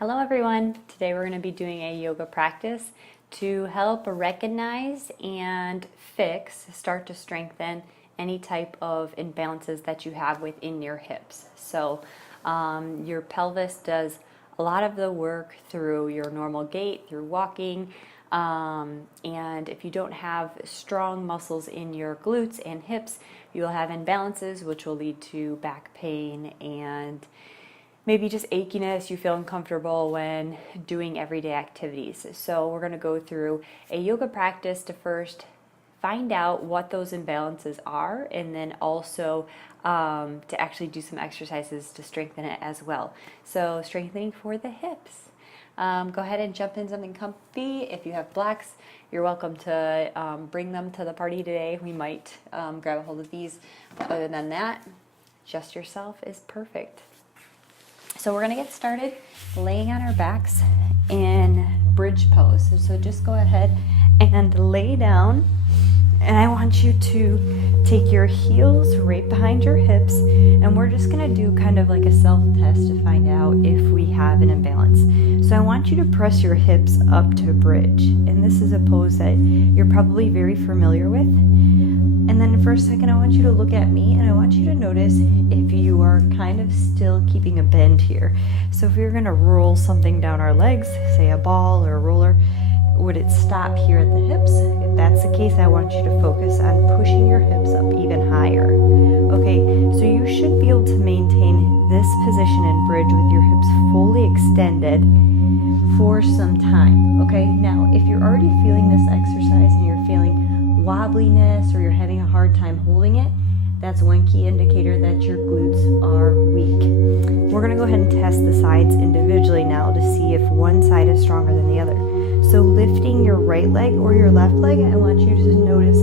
Hello everyone. Today we're going to be doing a yoga practice to help recognize and start to strengthen any type of imbalances that you have within your hips. So your pelvis does a lot of the work through your normal gait, through walking, and if you don't have strong muscles in your glutes and hips, you'll have imbalances which will lead to back pain and maybe just achiness. You feel uncomfortable when doing everyday activities. So we're going to go through a yoga practice to first find out what those imbalances are, and then also to actually do some exercises to strengthen it as well. So strengthening for the hips. Go ahead and jump in something comfy. If you have blocks, you're welcome to bring them to the party today. We might grab a hold of these. But other than that, just yourself is perfect. So we're going to get started laying on our backs in bridge pose. So just go ahead and lay down, and I want you to take your heels right behind your hips, and we're just going to do kind of like a self-test to find out if we have an imbalance. So I want you to press your hips up to bridge, and this is a pose that you're probably very familiar with. And then for a second, I want you to look at me, and I want you to notice if you are kind of still keeping a bend here. So if you're going to roll something down our legs, say a ball or a roller, would it stop here at the hips? If that's the case, I want you to focus on pushing your hips up even higher. Okay, so you should be able to maintain this position in bridge with your hips fully extended for some time. Okay, now if you're already feeling this exercise and you're feeling wobbliness or you're having a hard time holding it, that's one key indicator that your glutes are weak. We're going to go ahead and test the sides individually now to see if one side is stronger than the other. So lifting your right leg or your left leg, I want you to notice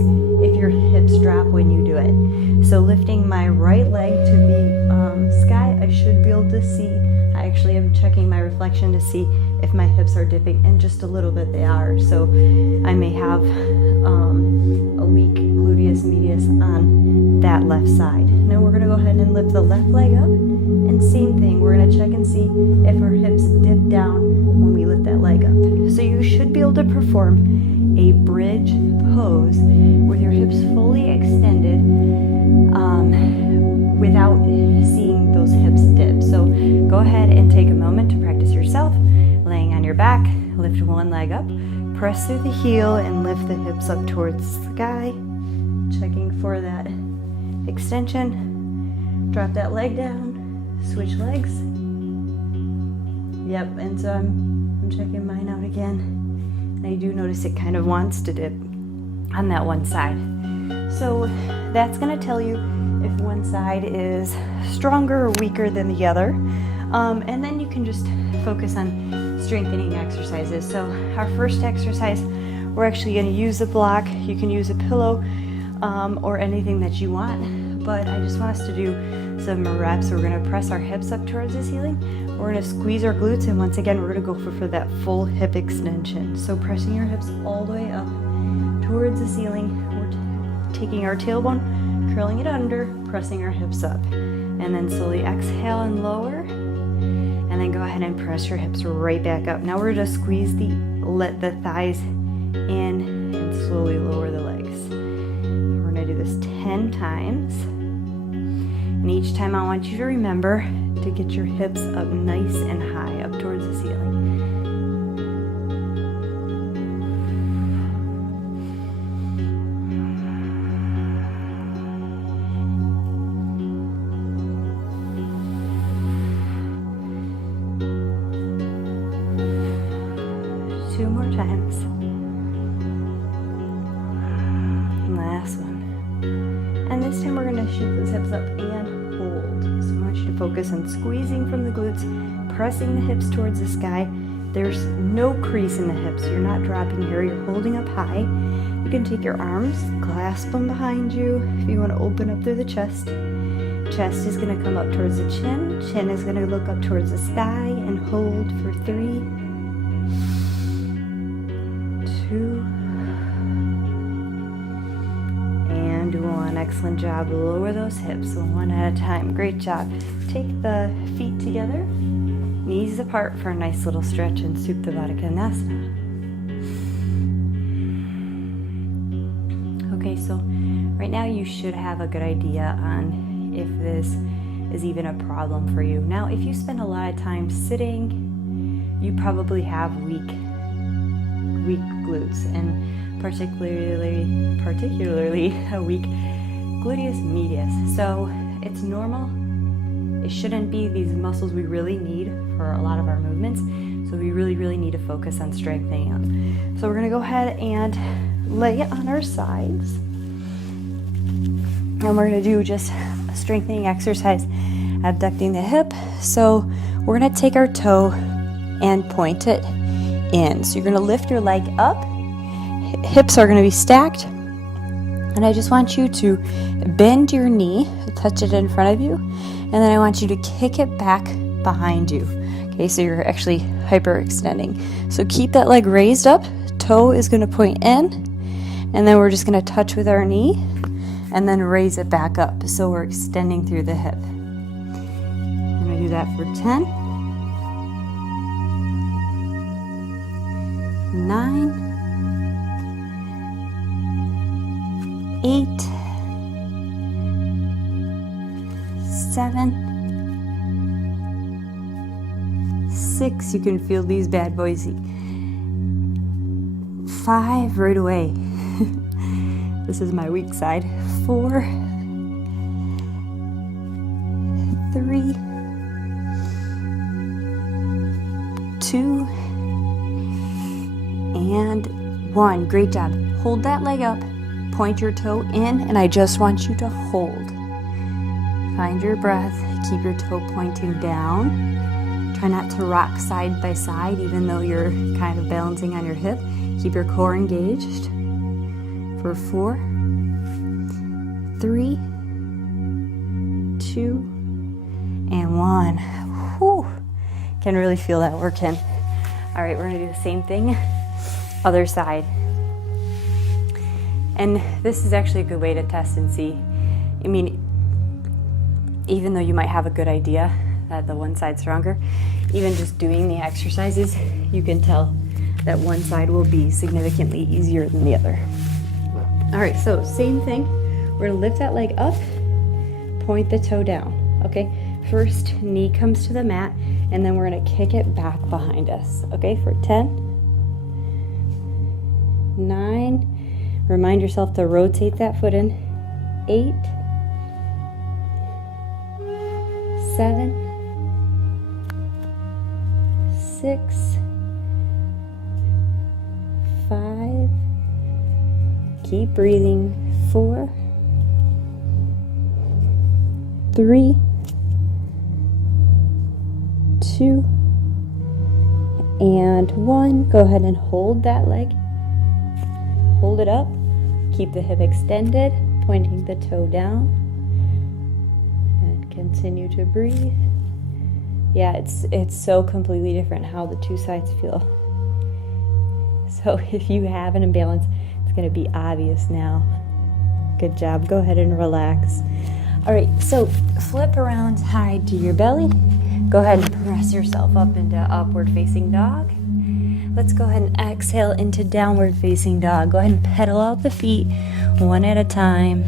if your hips drop when you do it. So lifting my right leg to the sky, I should be able to see. I actually am checking my reflection to see if my hips are dipping, and just a little bit they are. So I may have a weak gluteus medius on that left side. Now we're going to go ahead and lift the left leg up, and same thing, we're going to check and see if our hips dip down when we lift that leg up. So you should be able to perform a bridge pose with your hips fully extended without seeing those hips dip. So go ahead and take a moment to practice yourself. Laying on your back, lift one leg up, press through the heel and lift the hips up towards the sky. Checking for that extension. Drop that leg down, switch legs. Yep, and so I'm checking mine out again. And I do notice it kind of wants to dip on that one side. So that's going to tell you if one side is stronger or weaker than the other. And then you can just focus on strengthening exercises. So our first exercise, we're actually going to use a block. You can use a pillow or anything that you want, but I just want us to do some reps. We're going to press our hips up towards the ceiling. We're going to squeeze our glutes, and once again, we're going to go for that full hip extension. So pressing your hips all the way up towards the ceiling. We're taking our tailbone, curling it under, pressing our hips up, and then slowly exhale and lower. And then go ahead and press your hips right back up. Now we're going to squeeze let the thighs in and slowly lower the legs. We're going to do this 10 times. And each time I want you to remember to get your hips up nice and high up towards the ceiling. Two more times. Last one. And this time we're going to shift those hips up and hold. So I want you to focus on squeezing from the glutes, pressing the hips towards the sky. There's no crease in the hips. You're not dropping here. You're holding up high. You can take your arms, clasp them behind you. If you want to open up through the chest. Chest is going to come up towards the chin. Chin is going to look up towards the sky, and hold for 3, 2, and 1. Excellent job. Lower those hips one at a time. Great job. Take the feet together. Knees apart for a nice little stretch in Supta Baddha Konasana. Okay, so right now you should have a good idea on if this is even a problem for you. Now, if you spend a lot of time sitting, you probably have weak glutes, and particularly a weak gluteus medius. So it's normal. It shouldn't be these muscles we really need for a lot of our movements. So we really need to focus on strengthening them. So we're gonna go ahead and lay it on our sides. And we're gonna do just a strengthening exercise, abducting the hip. So we're gonna take our toe and point it in. So you're gonna lift your leg up. Hips are gonna be stacked. And I just want you to bend your knee, touch it in front of you. And then I want you to kick it back behind you. Okay, so you're actually hyperextending. So keep that leg raised up. Toe is gonna point in. And then we're just gonna touch with our knee and then raise it back up. So we're extending through the hip. I'm gonna do that for 10, 9, 8, 7, 6, you can feel these bad boys. 5 right away. This is my weak side. 4, 3, 2, and 1. Great job. Hold that leg up, point your toe in, and I just want you to hold. Find your breath, keep your toe pointing down. Try not to rock side by side, even though you're kind of balancing on your hip. Keep your core engaged for 4, 3, 2, and 1. Whew. Can really feel that working. All right, we're gonna do the same thing, other side. And this is actually a good way to test and see. I mean, even though you might have a good idea that the one side's stronger, even just doing the exercises, you can tell that one side will be significantly easier than the other. All right, so same thing. We're gonna lift that leg up, point the toe down, okay? First, knee comes to the mat, and then we're gonna kick it back behind us, okay? For 10, 9, remind yourself to rotate that foot in, 8, 7, 6, 5, keep breathing, 4, 3, 2, and 1. Go ahead and hold that leg. Hold it up. Keep the hip extended, pointing the toe down. And continue to breathe. Yeah, it's so completely different how the two sides feel. So if you have an imbalance, it's going to be obvious now. Good job. Go ahead and relax. All right, so flip around high to your belly. Go ahead and press yourself up into upward facing dog. Let's go ahead and exhale into downward facing dog. Go ahead and pedal out the feet one at a time.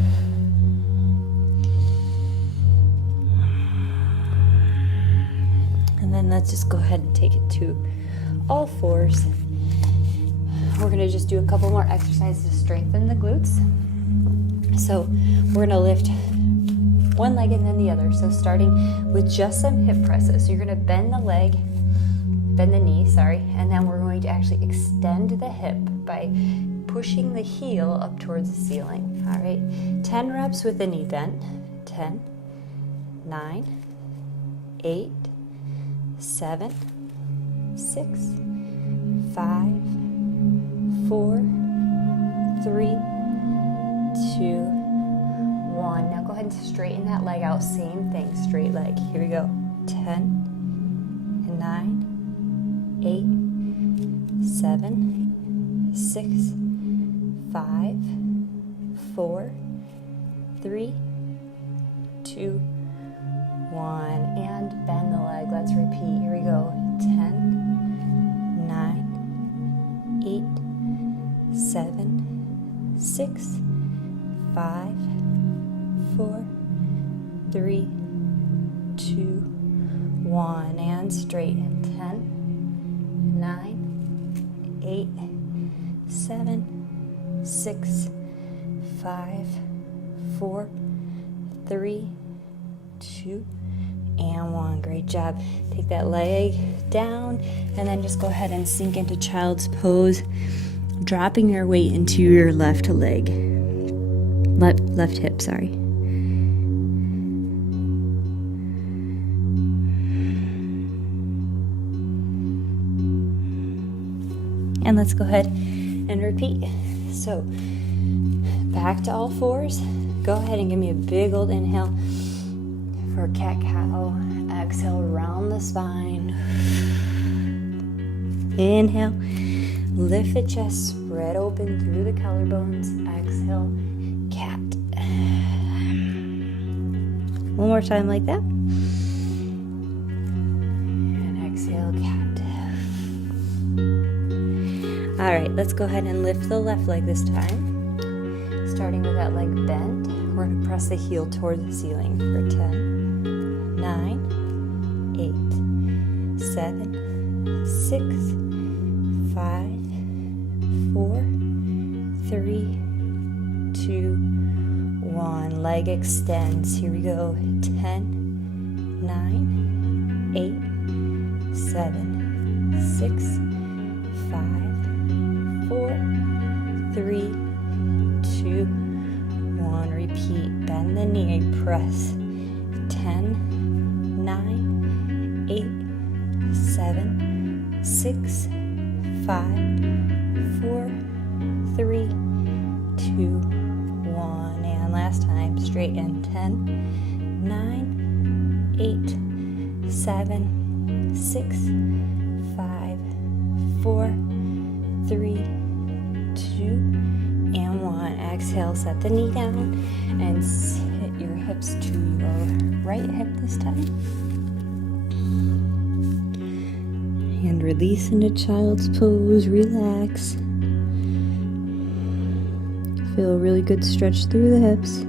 And then let's just go ahead and take it to all fours. We're gonna just do a couple more exercises to strengthen the glutes. So we're gonna lift one leg and then the other. So starting with just some hip presses. So you're gonna bend the knee, and then we're going to actually extend the hip by pushing the heel up towards the ceiling. All right, 10 reps with the knee bent. 10, 9, 8, 7, 6, 5, 4, 3, 2, 1. Now go ahead and straighten that leg out. Same thing, straight leg. Here we go. 10, 9, 8, 7, 6, 5, 4, 3, 2, 1, and bend the leg. Let's repeat. Here we go. 10, 9, 8, 7, 6, 5, 4, 3, 2, 1, and straighten. 10, 9, 8, 7, 6, 5, 4, 3, 2, and 1. Great job. Take that leg down and then just go ahead and sink into child's pose, dropping your weight into your left leg. Left hip, sorry. And let's go ahead and repeat. So back to all fours. Go ahead and give me a big old inhale for cat-cow. Exhale, round the spine. Inhale, lift the chest, spread open through the collarbones. Exhale, cat. One more time like that. And exhale, cat. All right, let's go ahead and lift the left leg this time. Starting with that leg bent, we're going to press the heel toward the ceiling for 10, 9, 8, 7, 6, 5, 4, 3, 2, 1. Leg extends. Here we go. 10, 9, 8, 7, 6, 5, 4, 3, 2, 1. Repeat. Bend the knee. Press. 10, 9, 8, 7, 6, 5, 4, 3, 2, 1. And last time. Straighten. 10, 9, 8, 7, 6, 5, 4, 3, 2, and 1. Exhale, set the knee down and sit your hips to your right hip this time. And release into child's pose, relax. Feel a really good stretch through the hips.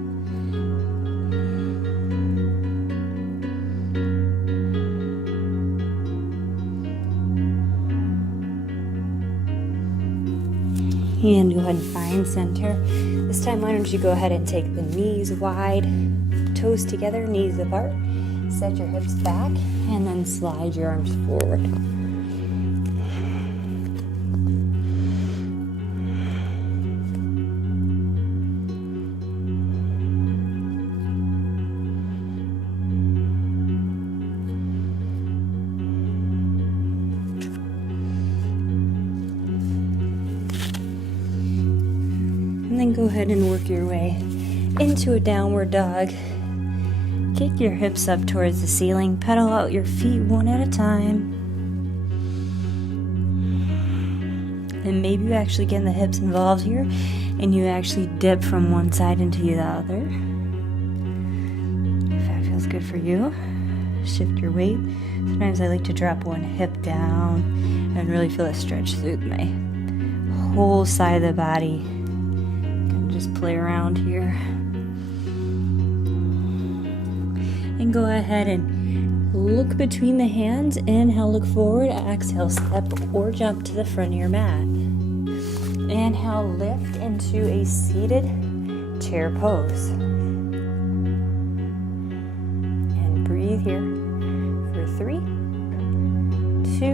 And go ahead and find center. This time, why don't you go ahead and take the knees wide, toes together, knees apart. Set your hips back, and then slide your arms forward. And then go ahead and work your way into a downward dog. Kick your hips up towards the ceiling. Pedal out your feet one at a time. And maybe you actually get the hips involved here and you actually dip from one side into the other. If that feels good for you, shift your weight. Sometimes I like to drop one hip down and really feel a stretch through my whole side of the body. Just play around here. And go ahead and look between the hands. Inhale, look forward. Exhale, step or jump to the front of your mat. Inhale, lift into a seated chair pose. And breathe here for 3, 2,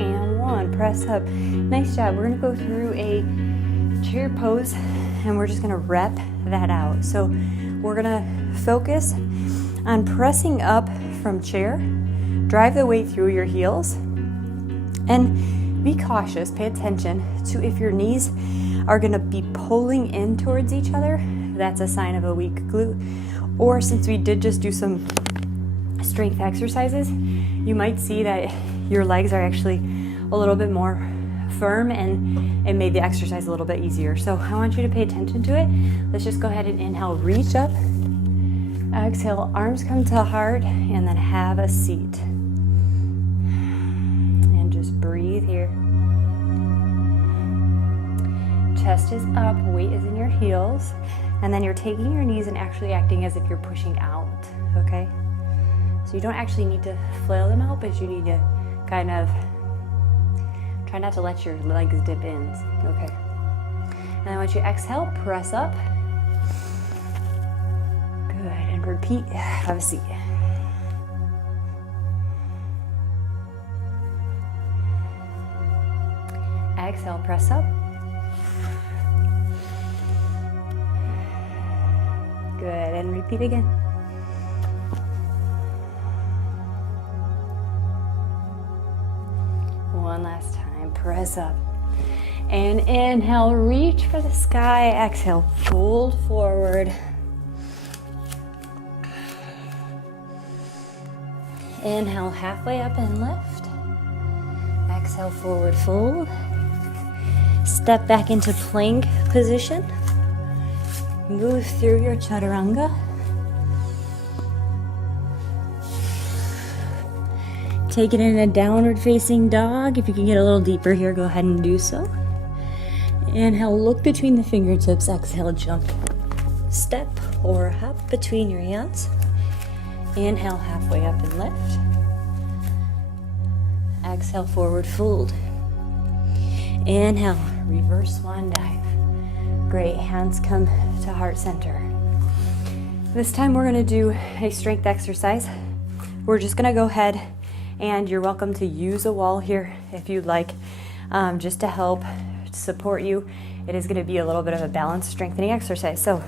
and 1. Press up. Nice job. We're going to go through a chair pose and we're just going to rep that out. So we're going to focus on pressing up from chair. Drive the weight through your heels and be cautious. Pay attention to if your knees are going to be pulling in towards each other. That's a sign of a weak glute. Or since we did just do some strength exercises, you might see that your legs are actually a little bit more firm and it made the exercise a little bit easier. So I want you to pay attention to it. Let's just go ahead and inhale, reach up. Exhale, arms come to heart, and then have a seat. And just breathe here. Chest is up, weight is in your heels, and then you're taking your knees and actually acting as if you're pushing out, okay? So you don't actually need to flail them out, but you need to kind of try not to let your legs dip in, okay? And then once you exhale, press up. Good, and repeat, have a seat. Exhale, press up. Good, and repeat again. One last time, press up. And inhale, reach for the sky. Exhale, fold forward. Inhale, halfway up and lift. Exhale, forward fold. Step back into plank position. Move through your chaturanga. Take it in a downward facing dog. If you can get a little deeper here, go ahead and do so. Inhale, look between the fingertips. Exhale, jump, step or hop between your hands. Inhale, halfway up and lift. Exhale, forward fold. Inhale, reverse swan dive. Great, hands come to heart center. This time we're gonna do a strength exercise. We're just gonna go ahead, and you're welcome to use a wall here if you'd like, just to help support you. It is gonna be a little bit of a balance strengthening exercise. So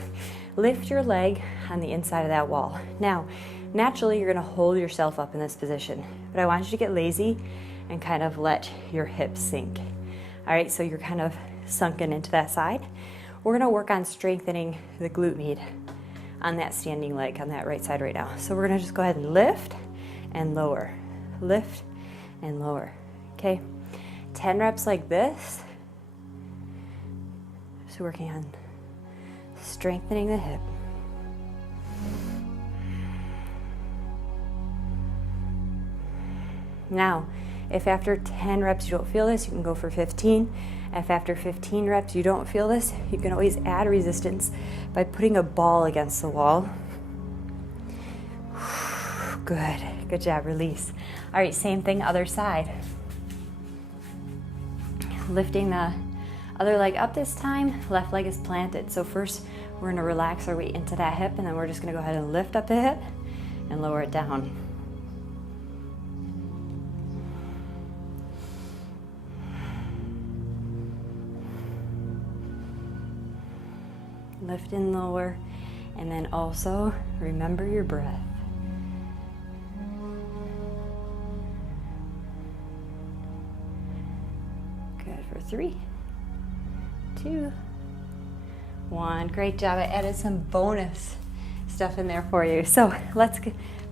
lift your leg on the inside of that wall. Now, naturally you're gonna hold yourself up in this position, but I want you to get lazy and kind of let your hips sink. All right, so you're kind of sunken into that side. We're gonna work on strengthening the glute med on that standing leg on that right side right now. So we're gonna just go ahead and lift and lower, lift and lower, okay? 10 reps like this. So working on strengthening the hip. Now, if after 10 reps you don't feel this, you can go for 15. If after 15 reps you don't feel this, you can always add resistance by putting a ball against the wall. Good, good job, release. All right, same thing, other side. Lifting the other leg up this time, left leg is planted. So first we're gonna relax our weight into that hip, and then we're just gonna go ahead and lift up the hip and lower it down. Lift and lower, and then also remember your breath. Good, for 3, 2, 1. Great job. I added some bonus stuff in there for you. So let's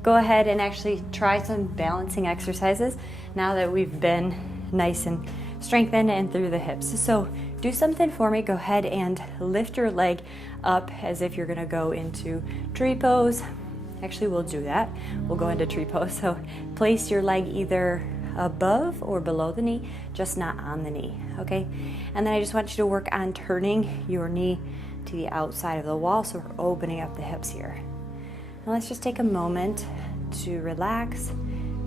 go ahead and actually try some balancing exercises now that we've been nice and strengthened and through the hips. So do something for me. Go ahead and lift your leg up as if you're gonna go into tree pose. Actually, we'll do that. We'll go into tree pose. So place your leg either above or below the knee, just not on the knee, okay? And then I just want you to work on turning your knee to the outside of the wall, so we're opening up the hips here. Now let's just take a moment to relax,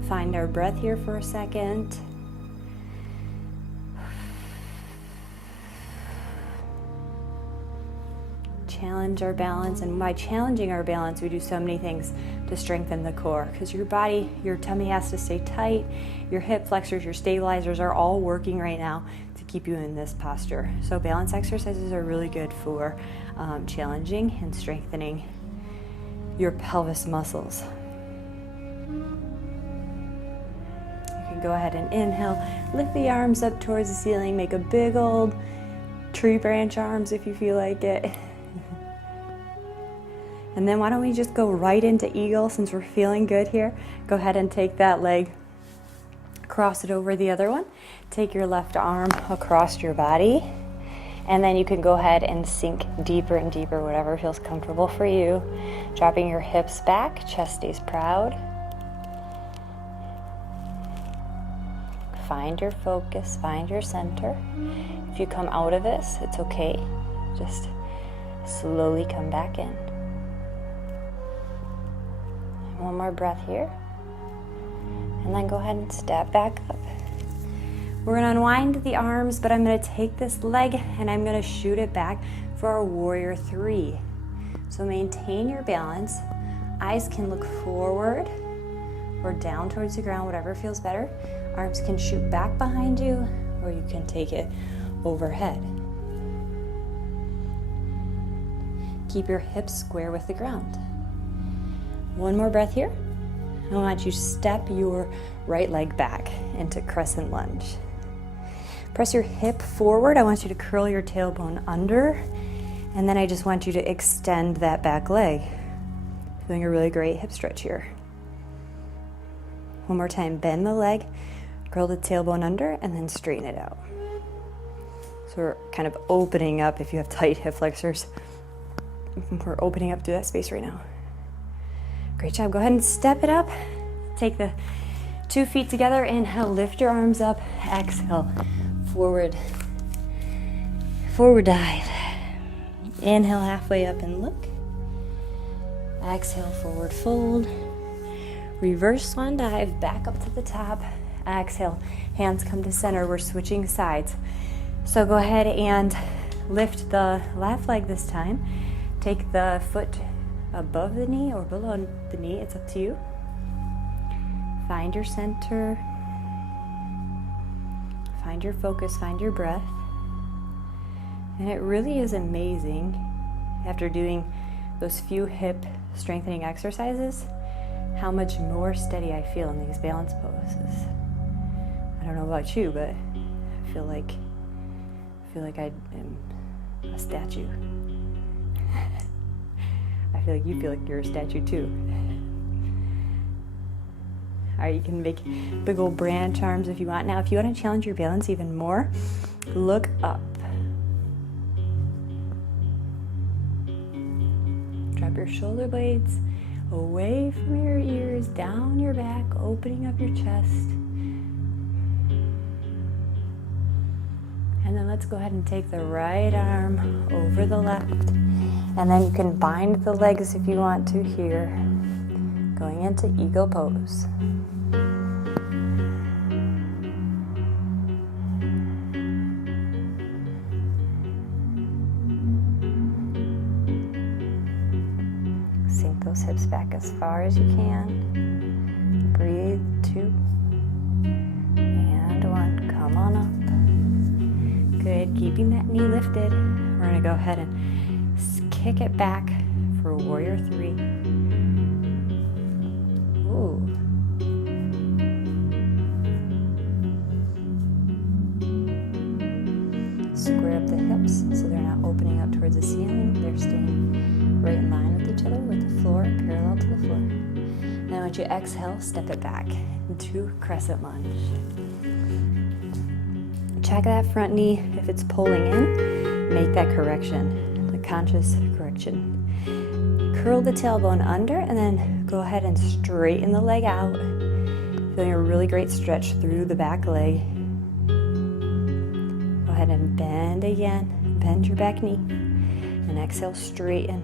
find our breath here for a second. Challenge our balance, and by challenging our balance, we do so many things to strengthen the core, because your body, your tummy has to stay tight, your hip flexors, your stabilizers are all working right now to keep you in this posture. So balance exercises are really good for challenging and strengthening your pelvis muscles. You can go ahead and inhale, lift the arms up towards the ceiling, make a big old tree branch arms if you feel like it. And then why don't we just go right into eagle since we're feeling good here. Go ahead and take that leg, cross it over the other one. Take your left arm across your body And then you can go ahead and sink deeper and deeper, whatever feels comfortable for you. Dropping your hips back, chest stays proud. Find your focus, find your center. If you come out of this, it's okay. Just slowly come back in. One more breath here. And then go ahead and step back up. We're going to unwind the arms, but I'm going to take this leg and I'm going to shoot it back for our warrior three. So maintain your balance. Eyes can look forward or down towards the ground, whatever feels better. Arms can shoot back behind you, or you can take it overhead. Keep your hips square with the ground. One more breath here. I want you to step your right leg back into crescent lunge. Press your hip forward. I want you to curl your tailbone under, and then I just want you to extend that back leg. Feeling a really great hip stretch here. One more time, bend the leg, curl the tailbone under, and then straighten it out. So we're kind of opening up. If you have tight hip flexors, we're opening up through that space right now. Great job. Go ahead and step it up. Take the 2 feet together. Inhale, lift your arms up. Exhale, forward dive. Inhale, halfway up and look. Exhale, forward fold. Reverse swan dive, back up to the top. Exhale, hands come to center. We're switching sides. So go ahead and lift the left leg this time. Take the foot above the knee or below the knee, it's up to you. Find your center. Find your focus, find your breath. And it really is amazing after doing those few hip strengthening exercises how much more steady I feel in these balance poses. I don't know about you, but I feel like I am a statue. I feel like you feel like you're a statue too. All right, you can make big old branch arms if you want. Now, if you want to challenge your balance even more, look up. Drop your shoulder blades away from your ears, down your back, opening up your chest. And then let's go ahead and take the right arm over the left. And then you can bind the legs if you want to here. Going into eagle pose. Sink those hips back as far as you can. Breathe, 2 and 1. Come on up. Good, keeping that knee lifted. We're gonna go ahead and kick it back for warrior three. Ooh. Square up the hips so they're not opening up towards the ceiling. They're staying right in line with each other, with the floor, parallel to the floor. And I want you to exhale, step it back into crescent lunge. Check that front knee. If it's pulling in, make that correction. Conscious correction. Curl the tailbone under and then go ahead and straighten the leg out. Feeling a really great stretch through the back leg. Go ahead and bend again. Bend your back knee. And exhale, straighten.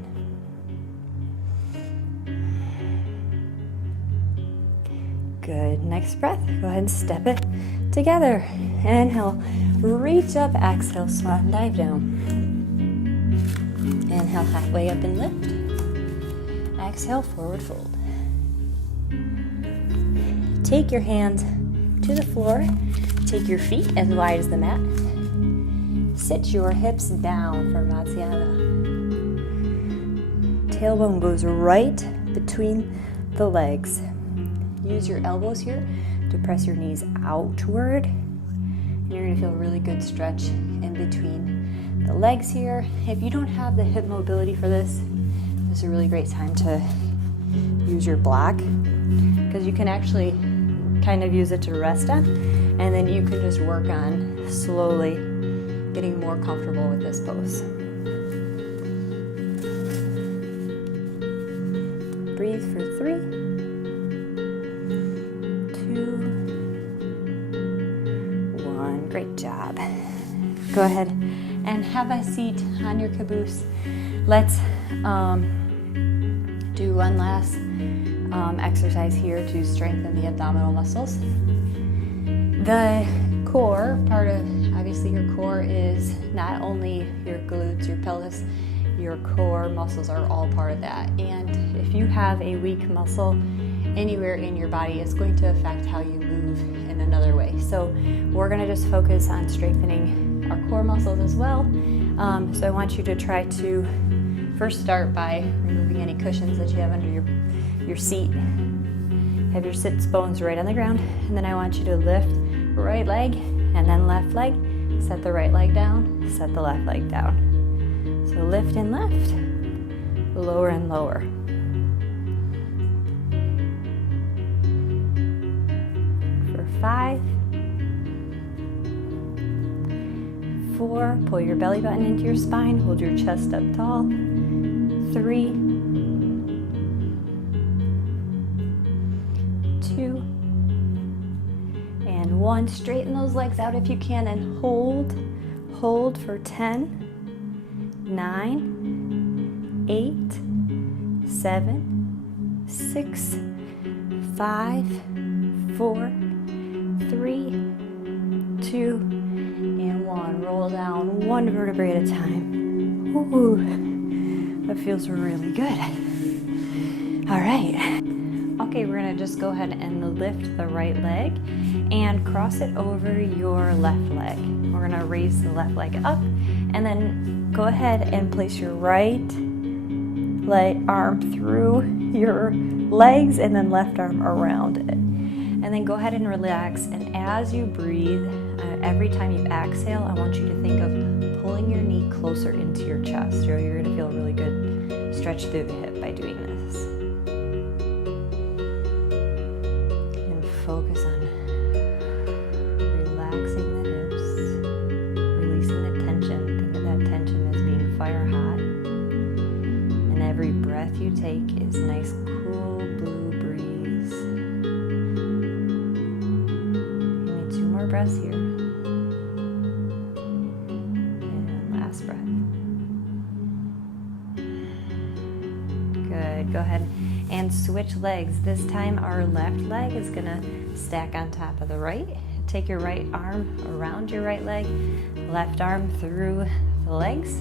Good. Next breath. Go ahead and step it together. Inhale, reach up. Exhale, swan dive down. Inhale, halfway up and lift. Exhale, forward fold. Take your hands to the floor. Take your feet as wide as the mat. Sit your hips down for Matsyasana. Tailbone goes right between the legs. Use your elbows here to press your knees outward. And you're gonna feel a really good stretch in between the legs here. If you don't have the hip mobility for this, this is a really great time to use your block, because you can actually kind of use it to rest on, and then you can just work on slowly getting more comfortable with this pose. Breathe for 3, 2, 1. Great job. Go ahead and have a seat on your caboose. Let's do one last exercise here to strengthen the abdominal muscles. The core, part of obviously your core is not only your glutes, your pelvis, your core muscles are all part of that. And if you have a weak muscle anywhere in your body, it's going to affect how you move in another way. So we're going to just focus on strengthening our core muscles as well. So I want you to try to first start by removing any cushions that you have under your seat. Have your sits bones right on the ground, and then I want you to lift right leg and then left leg. Set the right leg down, set the left leg down. So lift and lift, lower and lower. 5, 4, pull your belly button into your spine, hold your chest up tall. 3, 2, and 1. Straighten those legs out if you can and hold for 10, 9, 8, 7, 6, 5, 4, 3, 2, and 1. Roll down one vertebrae at a time. Ooh, that feels really good. All right. Okay, we're gonna just go ahead and lift the right leg and cross it over your left leg. We're gonna raise the left leg up and then go ahead and place your right arm through your legs and then left arm around it. And then go ahead and relax, and as you breathe, every time you exhale, I want you to think of pulling your knee closer into your chest. You're going to feel really good stretch through the hip by doing this. And focus on relaxing the hips, releasing the tension. Think of that tension as being fire hot. And every breath you take is nice, cool, blue breeze. Breaths here. And last breath. Good. Go ahead and switch legs. This time our left leg is going to stack on top of the right. Take your right arm around your right leg, left arm through the legs,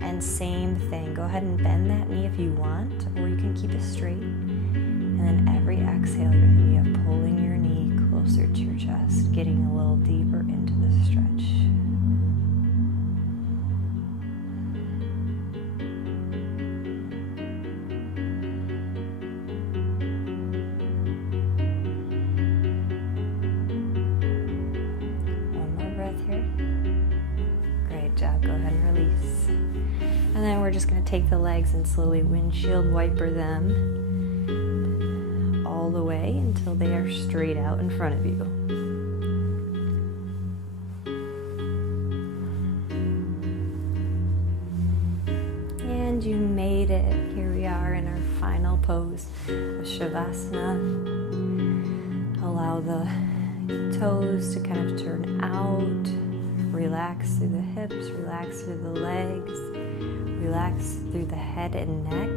and same thing. Go ahead and bend that knee if you want, or you can keep it straight. And then every exhale, you're thinking of pulling your knee closer to your chest, getting a little deeper into the stretch. One more breath here. Great job. Go ahead and release. And then we're just going to take the legs and slowly windshield wiper them all the way until they are straight out in front of you. And you made it. Here we are in our final pose of Shavasana. Allow the toes to kind of turn out. Relax through the hips, relax through the legs, relax through the head and neck.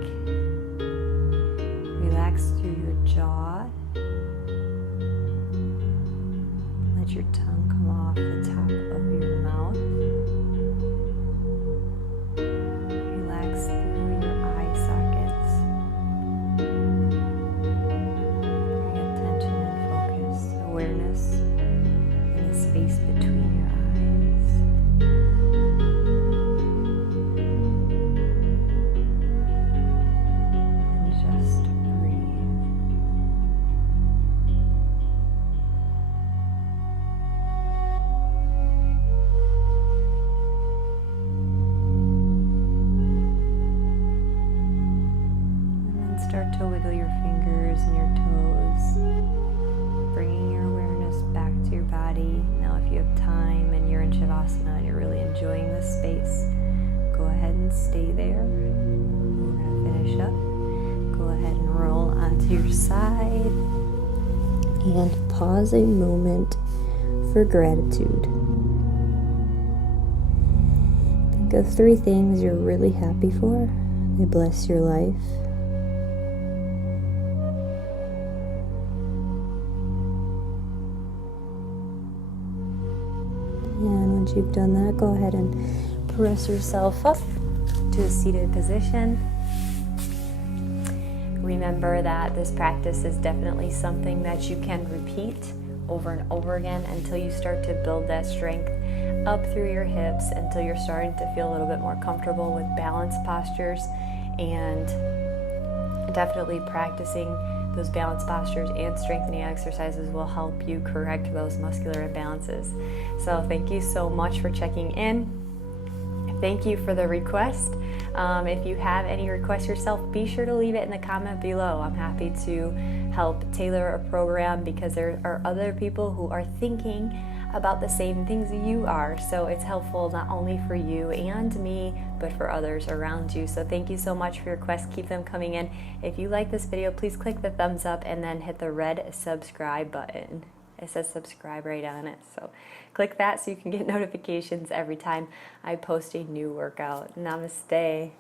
Relax through your jaw. Let your tongue come off the top of your mouth. Relax through your eye sockets. Bring attention and focus, awareness in the space between your eyes. Start to wiggle your fingers and your toes, bringing your awareness back to your body. Now if you have time and you're in Shavasana and you're really enjoying this space, go ahead and stay there. We're going to finish up. Go ahead and roll onto your side and pause a moment for gratitude. Think of 3 things you're really happy for. They bless your life. And once you've done that, go ahead and press yourself up to a seated position. Remember that this practice is definitely something that you can repeat over and over again until you start to build that strength up through your hips, until you're starting to feel a little bit more comfortable with balanced postures. And definitely practicing those balanced postures and strengthening exercises will help you correct those muscular imbalances. So thank you so much for checking in. Thank you for the request. If you have any requests yourself, be sure to leave it in the comment below. I'm happy to help tailor a program because there are other people who are thinking about the same things you are. So it's helpful not only for you and me, but for others around you. So thank you so much for your requests. Keep them coming in. If you like this video, please click the thumbs up and then hit the red subscribe button. It says subscribe right on it. So click that so you can get notifications every time I post a new workout. Namaste.